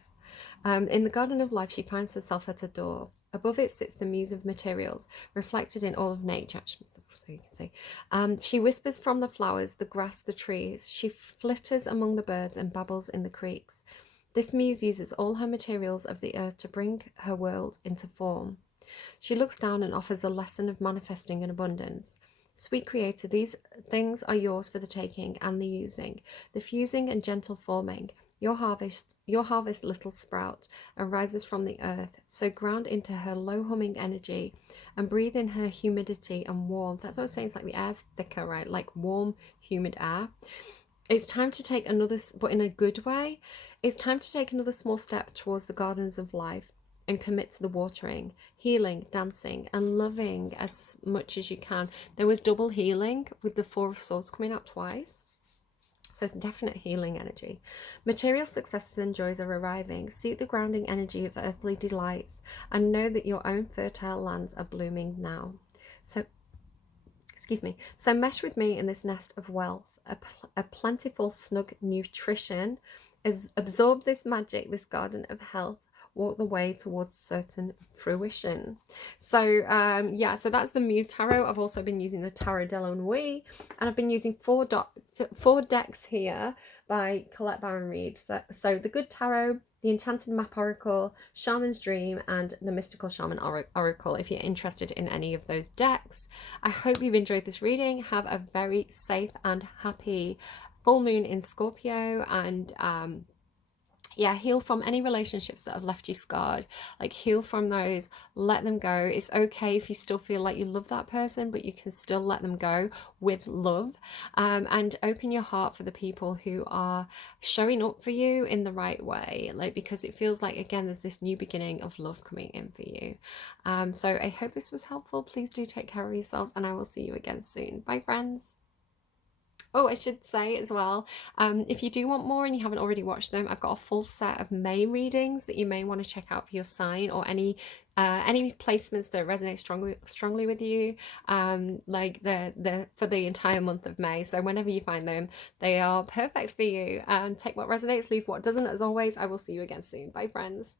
In the garden of life, she finds herself at a door. Above it sits the muse of materials, reflected in all of nature, so you can see. She whispers from the flowers, the grass, the trees. She flitters among the birds and babbles in the creeks. This muse uses all her materials of the earth to bring her world into form. She looks down and offers a lesson of manifesting in abundance. Sweet Creator, these things are yours for the taking and the using, the fusing and gentle forming. Your harvest, little sprout, arises from the earth, so ground into her low humming energy and breathe in her humidity and warmth. That's what I was saying, it's like the air's thicker, right? Like warm, humid air. It's time to take another, but in a good way, it's time to take another small step towards the gardens of life and commit to the watering, healing, dancing, and loving as much as you can. There was double healing with the Four of Swords coming out twice. So it's definite healing energy. Material successes and joys are arriving. Seek the grounding energy of earthly delights and know that your own fertile lands are blooming now. So mesh with me in this nest of wealth, a plentiful, snug nutrition. Absorb this magic, this garden of health. Walk the way towards certain fruition. So yeah, so that's the Muse Tarot. I've also been using the Tarot de la Nuit, and I've been using four decks here by Colette Baron Reid. So the Good Tarot, the Enchanted Map Oracle, Shaman's Dream, and the Mystical Shaman Oracle, if you're interested in any of those decks. I hope you've enjoyed this reading. Have a very safe and happy full moon in Scorpio, and yeah, heal from any relationships that have left you scarred. Like, heal from those, let them go. It's okay if you still feel like you love that person, but you can still let them go with love. And open your heart for the people who are showing up for you in the right way, like, because it feels like, again, there's this new beginning of love coming in for you. So I hope this was helpful. Please do take care of yourselves, and I will see you again soon. Bye, friends. Oh, I should say as well, if you do want more and you haven't already watched them, I've got a full set of May readings that you may want to check out for your sign, or any placements that resonate strongly with you, like for the entire month of May. So whenever you find them, they are perfect for you. Take what resonates, leave what doesn't. As always, I will see you again soon. Bye, friends.